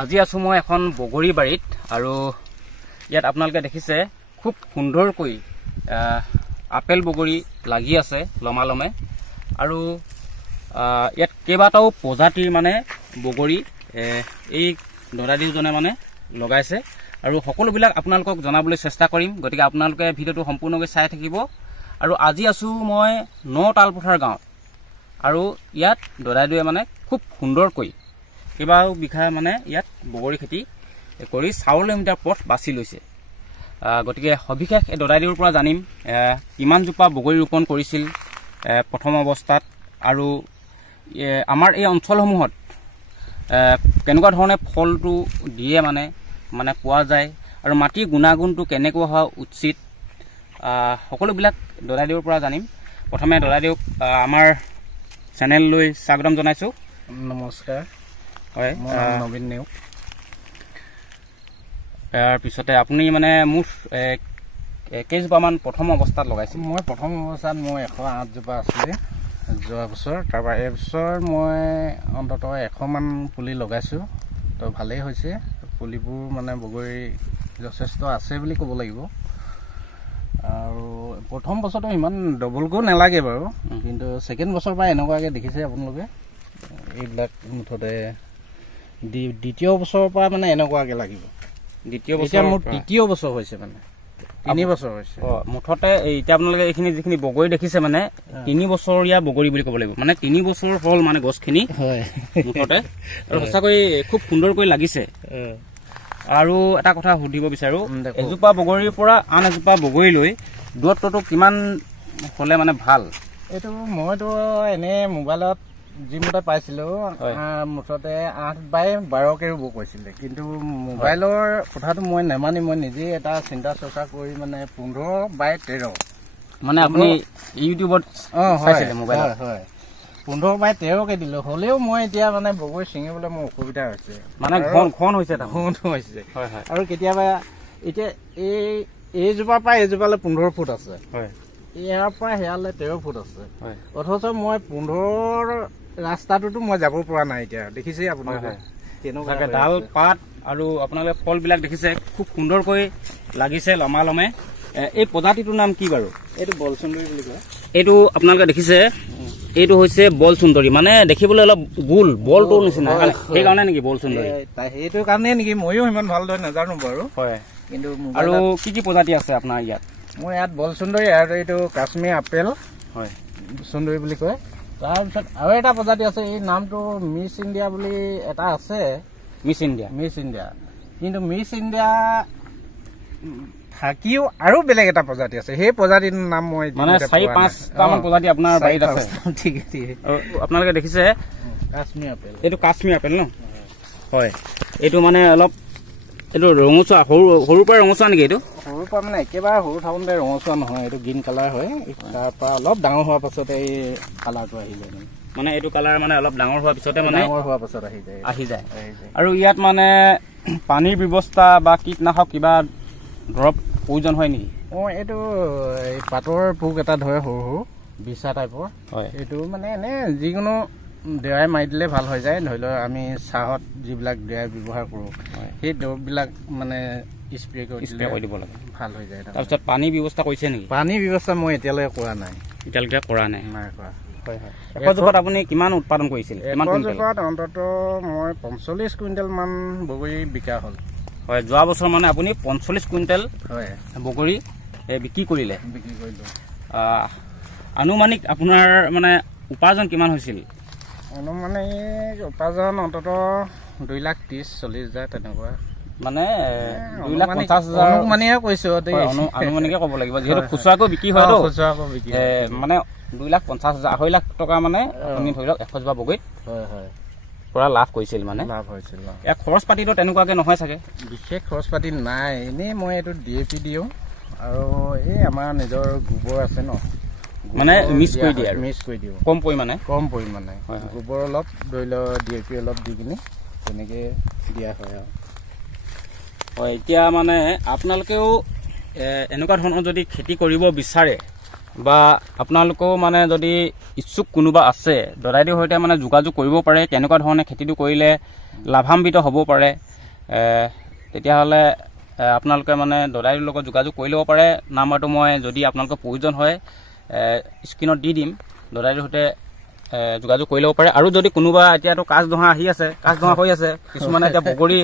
আজি আছো মই এখন বগৰী বাৰীত আৰু ইয়াত আপোনালোকে দেখিছে খুব সুন্দৰকৈ আপেল বগৰী লাগি আছে লমালমে আৰু ইয়াত কেইবাটাও প্ৰজাতিৰ মানে বগৰী এই দদাদিওজনে মানে লগাইছে আৰু সকলোবিলাক আপোনালোকক জনাবলৈ চেষ্টা কৰিম। গতিকে আপোনালোকে ভিডিঅ'টো সম্পূৰ্ণকৈ চাই থাকিব। আৰু আজি আছো মই নতালপথাৰ গাঁৱত আৰু ইয়াত দদাদিওৱে মানে খুব সুন্দৰকৈ কেইবাও বিঘা মানে ইয়াত বগৰী খেতি কৰি স্বাৱলম্বিতাৰ পথ বাছি লৈছে। গতিকে সবিশেষ এই দদাদিওৰ পৰা জানিম কিমান জোপা বগৰী ৰোপণ কৰিছিল প্ৰথম অৱস্থাত আৰু আমাৰ এই অঞ্চলসমূহত কেনেকুৱা ধৰণে ফলটো দিয়ে মানে পোৱা যায় আৰু মাটিৰ গুণাগুণটো কেনেকুৱা হোৱা উচিত সকলোবিলাক দদাদিওৰ পৰা জানিম। প্ৰথমে দদাদিওক আমাৰ চেনেললৈ স্বাগতম জনাইছোঁ। নমস্কাৰ। হয়, নবীন নেওগ। ইয়াৰ পিছতে আপুনি মানে মুঠ কেইজোপামান প্ৰথম অৱস্থাত লগাইছিল? মই প্ৰথম অৱস্থাত মই 108 জোপা আছিলে যোৱা বছৰ। তাৰপৰা এইবছৰ মই অন্ততঃ 100মান পুলি লগাইছোঁ। তো ভালেই হৈছে, পুলিবোৰ মানে বগৰী যথেষ্ট আছে বুলি ক'ব লাগিব। আৰু প্ৰথম বছৰটো ইমান ডবলকৈও নালাগে বাৰু, কিন্তু ছেকেণ্ড বছৰৰ পৰা এনেকুৱাকৈ দেখিছে আপোনালোকে এইবিলাক মুঠতে দ্বিতীয় বছৰৰ পৰা মানে এনেকুৱাকৈ লাগিব। দ্বিতীয় বছৰ মোৰ তৃতীয় বছৰ হৈছে, মানে 3 বছৰ হৈছে। মুঠতে এতিয়া আপোনালোকে এইখিনি যিখিনি বগৰী দেখিছে মানে 3 বছৰীয়া বগৰী বুলি ক'ব লাগিব। মানে 3 বছৰ হ'ল মানে গছখিনি মুঠতে, আৰু সঁচাকৈ খুব সুন্দৰকৈ লাগিছে। আৰু এটা কথা সুধিব বিচাৰো, এজোপা বগৰীৰ পৰা আন এজোপা বগৰীলৈ দূৰত্বটো কিমান হ'লে মানে ভাল? এইটো মইতো এনে মোবাইলত যিমতে পাইছিলো মুঠতে 8x12কে ৰুব কৈছিলে, কিন্তু মোবাইলৰ কথাটো মই নেমানি মই নিজে এটা চিন্তা চৰ্চা কৰি মানে 15x13 মানে আপুনি ইউটিউবত চাইছিলে মোবাইলত? হয়, 15x13কে দিলো। হ'লেও মই এতিয়া মানে বগৰী ছিঙিবলৈ মোৰ অসুবিধা হৈছে, মানে ঘন হৈছে। আৰু কেতিয়াবা এতিয়া এইজোপাৰ পৰা এইজোপালৈ 15 ফুট আছে, ইয়াৰ পৰা সেয়ালৈ 13 ফুট আছে। অথচ মই 15 ৰাস্তাটোতো মই যাব পৰা নাই। এতিয়া দেখিছে আপোনালোকে তেনেকুৱা ডাল পাত আৰু আপোনালোকে ফলবিলাক দেখিছে খুব সুন্দৰকৈ লাগিছে লমালমে। এই প্ৰজাতিটোৰ নাম কি বাৰু? এইটো বল সুন্দৰী বুলি কয়। এইটো আপোনালোকে দেখিছে, এইটো হৈছে বল সুন্দৰী, মানে দেখিবলৈ অলপ গোল বলটোৰ নিচিনা, সেইকাৰণে নেকি বল সুন্দৰী? সেইটো কাৰণে নেকি, ময়ো ইমান ভালদৰে নাজানো বাৰু। হয়, কিন্তু আৰু কি কি প্ৰজাতি আছে আপোনাৰ ইয়াত? মোৰ ইয়াত বল সুন্দৰী আৰু এইটো কাশ্মীৰ আপেল হয় সুন্দৰী বুলি কয়। তাৰপিছত আৰু এটা প্ৰজাতি আছে, এই নামটো মিছ ইণ্ডিয়া বুলি এটা আছে। Miss India? মিছ ইণ্ডিয়া, কিন্তু মিছ ইণ্ডিয়া থাকিও আৰু বেলেগ এটা প্ৰজাতি আছে, সেই প্ৰজাতিৰ নাম মই মানে 4-5টামান প্ৰজাতি আপোনাৰ বাৰীত আছে? ঠিক। আপোনালোকে দেখিছে কাশ্মীৰ আপেল, এইটো কাশ্মীৰ আপেল ন? হয়, এইটো মানে অলপ এইটো ৰঙচুৱা, সৰুৰ পৰা ৰঙচুৱা নেকি? এইটো সৰুৰ পৰা মানে একেবাৰে সৰু থাকোঁতে ৰঙচুৱা নহয়, এইটো গ্ৰীণ কালাৰ হয়। তাৰ পৰা অলপ ডাঙৰ হোৱাৰ পাছতে এই কালাৰটো আহি যায়। মানে এইটো কালাৰ মানে অলপ ডাঙৰ হোৱাৰ পিছতে মানে আহি যায়। আৰু ইয়াত মানে পানীৰ ব্যৱস্থা বা কীটনাশক কিবা দৰৱ প্ৰয়োজন হয় নেকি? এইটো এই পাতৰ পোক এটা ধৰে, সৰু সৰু বিছা টাইপৰ। হয়, এইটো মানে এনে যিকোনো দৰৱ মাৰি দিলে ভাল হৈ যায়। ধৰি লওক আমি চাহত যিবিলাক দৰৱ ব্যৱহাৰ কৰোঁ, সেই দৰৱবিলাক মানে স্প্ৰে কৰি দিব লাগে, ভাল হৈ যায়। তাৰপিছত পানী ব্যৱস্থা কৰিছে নেকি? পানীৰ ব্যৱস্থা মই এতিয়ালৈকে কৰা নাই। এতিয়ালৈকে কৰা নাই? নাই কৰা। হয়। 100 জোপাত আপুনি কিমান উৎপাদন কৰিছিল? 100 জোপাত অন্ততঃ মই 45 কুইণ্টেল মান বগৰী বিকা হ'ল। হয়, যোৱা বছৰ মানে আপুনি 45 কুইণ্টেল বগৰী বিক্ৰী কৰিলে? বিক্ৰী কৰিলোঁ। আনুমানিক আপোনাৰ মানে উপাৰ্জন কিমান হৈছিল? আনুমানিক উপাৰ্জন অন্ততঃ 2,30,40,000 তেনেকুৱা। মানে 2,50,000 অনুমানিহে কৈছো, অনুমানিকে ক'ব লাগিব, যিহেতু খুচুৰাকৈ বিক্ৰী হয়তো। মানে 2,50,000 2.5 লাখ টকা মানে আপুনি ধৰি লওক 100 জোপা বগৰীত পৰা লাভ কৰিছিল। মানে লাভ হৈছিল। ইয়াৰ খৰচ পাতিটো তেনেকুৱাকে নহয় চাগে? বিশেষ খৰচ পাতি নাই, এনেই মই এইটো DAP দিওঁ আৰু এই আমাৰ নিজৰ গোবৰ আছে ন, মানে মিক্স কৰি দিয়ে? মিক্স কৰি দিওঁ কম পৰিমাণে। গোবৰ অলপ ধৰি লওক, DAP অলপ দি কিনি তেনেকৈ দিয়া হয়। আৰু হয়, এতিয়া মানে আপোনালোকেও এনেকুৱা ধৰণৰ যদি খেতি কৰিব বিচাৰে বা আপোনালোকেও মানে যদি ইচ্ছুক কোনোবা আছে দদাইদেউৰ সৈতে মানে যোগাযোগ কৰিব পাৰে, কেনেকুৱা ধৰণে খেতিটো কৰিলে লাভান্বিত হ'ব পাৰে, তেতিয়াহ'লে আপোনালোকে মানে দদাইদেউৰ লগত যোগাযোগ কৰি ল'ব পাৰে। নাম্বাৰটো মই যদি আপোনালোকৰ প্ৰয়োজন হয় স্ক্ৰীণত দি দিম, দদাইদেউৰ সৈতে যোগাযোগ কৰি ল'ব পাৰে। আৰু যদি কোনোবা এতিয়াতো কাজদহা আহি আছে, কাজদহা হৈ আছে, কিছুমানে এতিয়া বগৰী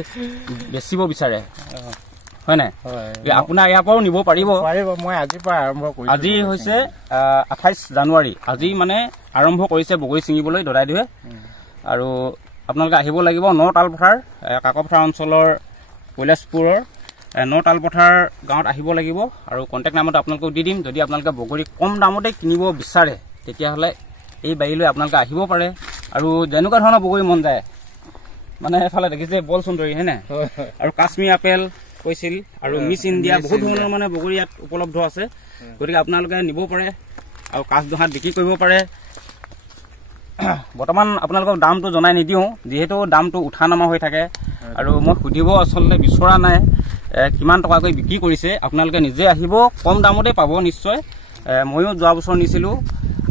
বেচিব বিচাৰে, হয় নাই? আপোনাৰ ইয়াৰ পৰাও নিব পাৰিব। মই আজিৰ পৰা আৰম্ভ কৰিছোঁ। আজি হৈছে 28 জানুৱাৰী, আজি মানে আৰম্ভ কৰিছে বগৰী ছিঙিবলৈ দদাইদেউৱে। আৰু আপোনালোকে আহিব লাগিব নতালপথাৰ, কাকপথাৰ অঞ্চলৰ কৈলাশপুৰৰ নতালপথাৰ গাঁৱত আহিব লাগিব। আৰু কণ্টেক্ট নাম্বাৰটো আপোনালোকক দি দিম। যদি আপোনালোকে বগৰী কম দামতে কিনিব বিচাৰে তেতিয়াহ'লে এই বাৰীলৈ আপোনালোকে আহিব পাৰে। আৰু যেনেকুৱা ধৰণৰ বগৰী মন যায়, মানে এফালে দেখিছে বল সুন্দৰী, হয় নাই? আৰু কাশ্মীৰ আপেল কৈছিল, আৰু মিছ ইণ্ডিয়া, বহুত ধৰণৰ মানে বগৰী ইয়াত উপলব্ধ আছে। গতিকে আপোনালোকে নিব পাৰে আৰু কাজদহাত বিক্ৰী কৰিব পাৰে। বৰ্তমান আপোনালোকক দামটো জনাই নিদিওঁ, যিহেতু দামটো উঠা নমা হৈ থাকে। আৰু মই সুধিব আচলতে বিচৰা নাই কিমান টকাকৈ বিক্ৰী কৰিছে। আপোনালোকে নিজে আহিব, কম দামতে পাব নিশ্চয়। ময়ো যোৱা বছৰ নিছিলোঁ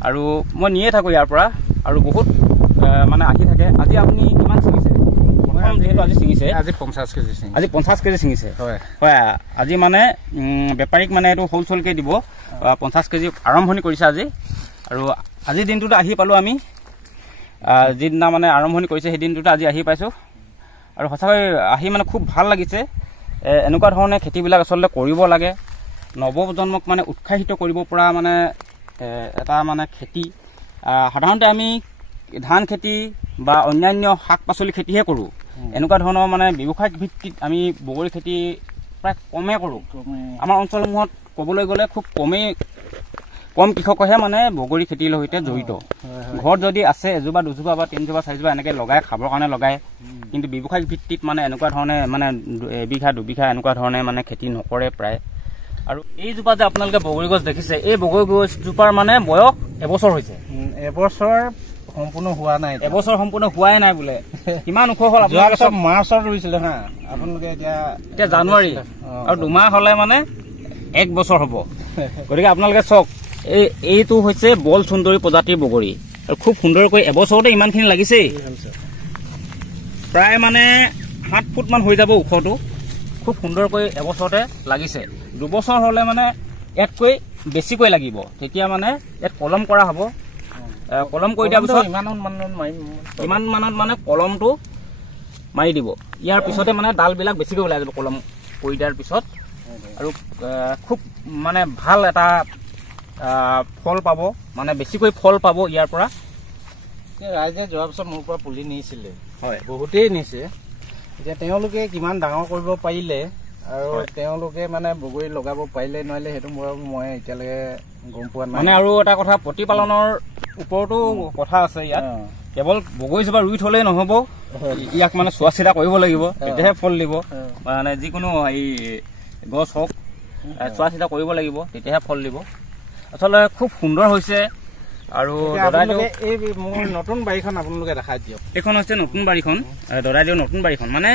আৰু মই নিয়ে থাকোঁ ইয়াৰ পৰা, আৰু বহুত মানে আহি থাকে। আজি আপুনি কিমান ছিঙিছে? যিহেতু আজি ছিঙিছে, আজি 50 কেজি ছিঙিছে। আজি 50 কেজি ছিঙিছে, হয়। আজি মানে বেপাৰীক মানে এইটো হোলচেলকৈ দিব, 50 কেজি আৰম্ভণি কৰিছে আজি। আৰু আজিৰ দিনটোতে আহি পালোঁ আমি, যিদিনা মানে আৰম্ভণি কৰিছে সেই দিনটোতে আজি আহি পাইছোঁ। আৰু সঁচাকৈ আহি মানে খুব ভাল লাগিছে। এনেকুৱা ধৰণে খেতিবিলাক আচলতে কৰিব লাগে, নৱপ্ৰজন্মক মানে উৎসাহিত কৰিব পৰা মানে এটা মানে খেতি। সাধাৰণতে আমি ধান খেতি বা অন্যান্য শাক পাচলি খেতিহে কৰোঁ। এনেকুৱা ধৰণৰ মানে ব্যৱসায়িক ভিত্তিত আমি বগৰী খেতি প্ৰায় কমেই কৰোঁ। আমাৰ অঞ্চলসমূহত ক'বলৈ গ'লে খুব কম কৃষকেহে মানে বগৰী খেতিৰ সৈতে জড়িত। ঘৰত যদি আছে এজোপা দুজোপা বা 3জোপা 4জোপা এনেকৈ লগাই, খাবৰ কাৰণে লগায়, কিন্তু ব্যৱসায়িক ভিত্তিত মানে এনেকুৱা ধৰণে মানে 1বিঘা 2বিঘা এনেকুৱা ধৰণে মানে খেতি নকৰে প্ৰায়। আৰু এইজোপা যে আপোনালোকে বগৰী গছ দেখিছে, এই বগৰী গছজোপাৰ মানে বয়স এবছৰ হৈছে। এবছৰ সম্পূৰ্ণ হোৱা নাই, এবছৰ সম্পূৰ্ণ হোৱাই নাই বোলে। কিমান ওখ হ'ল? যোৱা বছৰ মাৰ্চত ৰুইছিলে হা, আপোনালোকে এতিয়া জানুৱাৰী, আৰু 2 মাহ হ'লে মানে 1 বছৰ হ'ব। গতিকে আপোনালোকে চাওক, এইটো হৈছে বল সুন্দৰী প্ৰজাতিৰ বগৰী, আৰু খুব সুন্দৰকৈ এবছৰতে ইমানখিনি লাগিছেই। প্ৰায় মানে 7 ফুটমান হৈ যাব ওখটো, খুব সুন্দৰকৈ এবছৰতে লাগিছে। 2 বছৰ হ'লে মানে ইয়াতকৈ বেছিকৈ লাগিব, তেতিয়া মানে ইয়াত কলম কৰা হ'ব। কলম কৰি দিয়াৰ পিছত ইমান মানত মানে কলমটো মাৰি দিব। ইয়াৰ পিছতে মানে ডালবিলাক বেছিকৈ ওলাই যাব কলম কৰি দিয়াৰ পিছত। আৰু খুব মানে ভাল এটা ফল পাব, মানে বেছিকৈ ফল পাব ইয়াৰ পৰা। ৰাইজে যোৱা বছৰ মোৰ পৰা পুলি নিছিলে, হয়, বহুতেই নিছে। এতিয়া তেওঁলোকে কিমান ডাঙৰ কৰিব পাৰিলে আৰু তেওঁলোকে মানে বগৰী লগাব পাৰিলে নোৱাৰিলে সেইটো মই এতিয়ালৈকে গম পোৱা নাই। মানে আৰু এটা কথা, প্ৰতিপালনৰ ওপৰতো কথা আছে ইয়াত। কেৱল বগৰীজোপা ৰুই থলেই নহ'ব, ইয়াক মানে চোৱা চিতা কৰিব লাগিব, তেতিয়াহে ফল দিব। মানে যিকোনো এই গছ হওক চোৱা চিতা কৰিব লাগিব, তেতিয়াহে ফল দিব। আচলতে খুব সুন্দৰ হৈছে। আৰু এই মোৰ নতুন বাৰীখন আপোনালোকে দেখাই দিয়ক। এইখন হৈছে নতুন বাৰীখন, দদাইদেউৰ নতুন বাৰীখন। মানে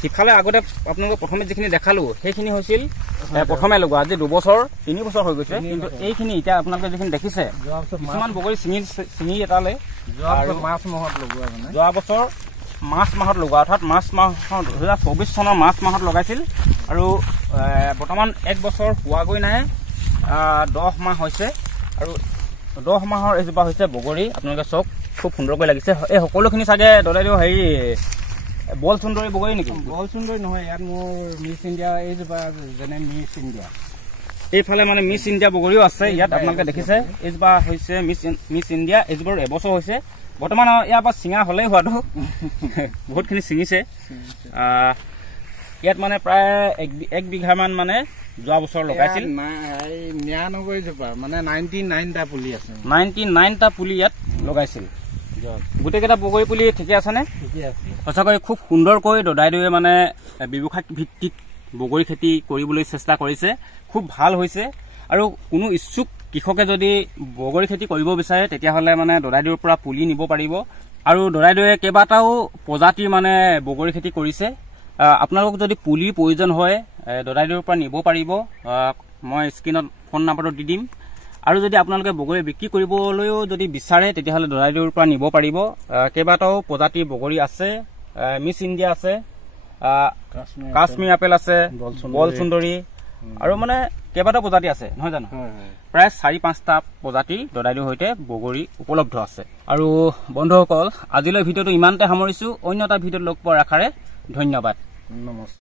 সিফালে আগতে আপোনালোকে প্ৰথমে যিখিনি দেখালো সেইখিনি হৈছিল প্ৰথমে লগোৱা, আজি 2 বছৰ 3 বছৰ হৈ গৈছে। কিন্তু এইখিনি এতিয়া আপোনালোকে যিখিনি দেখিছে, কিছুমান বগৰী ছিঙি এটালে মাৰ্চ মাহত লগোৱা, মানে যোৱা বছৰ মাৰ্চ মাহত লগোৱা, অৰ্থাৎ মাৰ্চ মাহ 2024 চনৰ মাৰ্চ মাহত লগাইছিল। আৰু বৰ্তমান 1 বছৰ হোৱাগৈ নাই, 10 মাহ হৈছে। আৰু 10 মাহৰ এজোপা হৈছে বগৰী। আপোনালোকে চাওক, খুব সুন্দৰকৈ লাগিছে। এই সকলোখিনি চাগে দদাইদেউ হেৰি বল সুন্দৰী বগৰী নেকি? বল সুন্দৰী নহয়, ইয়াত মোৰ মিছ ইণ্ডিয়া এইজোপা যেনে মিছ ইণ্ডিয়া। এইফালে মানে মিছ ইণ্ডিয়া বগৰীও আছে ইয়াত। আপোনালোকে দেখিছে, এইজোপা হৈছে মিছ ইণ্ডিয়া। এইজোপাৰ এবছৰ হৈছে। বৰ্তমান ইয়াৰ পৰা ছিঙা হ'লেই হোৱাটো বহুতখিনি ছিঙিছে। ইয়াত মানে প্ৰায় 1 বিঘামান মানে যোৱা বছৰ লগাইছিল। 99 জোপা, মানে 99টা পুলি আছে, 99টা পুলি ইয়াত লগাইছিল। গোটেইকেইটা বগৰী পুলি ঠিকে আছেনে? সঁচাকৈ খুব সুন্দৰকৈ দদাইদেউৱে মানে ব্যৱসায়িক ভিত্তিত বগৰী খেতি কৰিবলৈ চেষ্টা কৰিছে, খুব ভাল হৈছে। আৰু কোনো ইচ্ছুক কৃষকে যদি বগৰী খেতি কৰিব বিচাৰে তেতিয়াহ'লে মানে দদাইদেউৰ পৰা পুলি নিব পাৰিব। আৰু দদাইদেউৱে কেইবাটাও প্ৰজাতিৰ মানে বগৰী খেতি কৰিছে। আপোনালোকক যদি পুলিৰ প্ৰয়োজন হয় দদাইদেউৰ পৰা নিব পাৰিব। মই স্ক্ৰীণত ফোন নাম্বাৰটো দি দিম। আৰু যদি আপোনালোকে বগৰী বিক্ৰী কৰিবলৈও যদি বিচাৰে তেতিয়াহ'লে দদাইদেউৰ পৰা নিব পাৰিব। কেইবাটাও প্ৰজাতিৰ বগৰী আছে, মিছ ইণ্ডিয়া আছে, কাশ্মীৰ আপেল আছে, বল সুন্দৰী আৰু মানে কেইবাটাও প্ৰজাতি আছে নহয় জানো। প্ৰায় 4-5টা প্ৰজাতিৰ দদাইদেউৰ সৈতে বগৰী উপলব্ধ আছে। আৰু বন্ধুসকল, আজিলৈ ভিডিঅ'টো ইমানতে সামৰিছো। অন্য এটা ভিডিঅ'ত লগ পোৱাৰ আশাৰে ধন্যবাদ। নমস্কাৰ।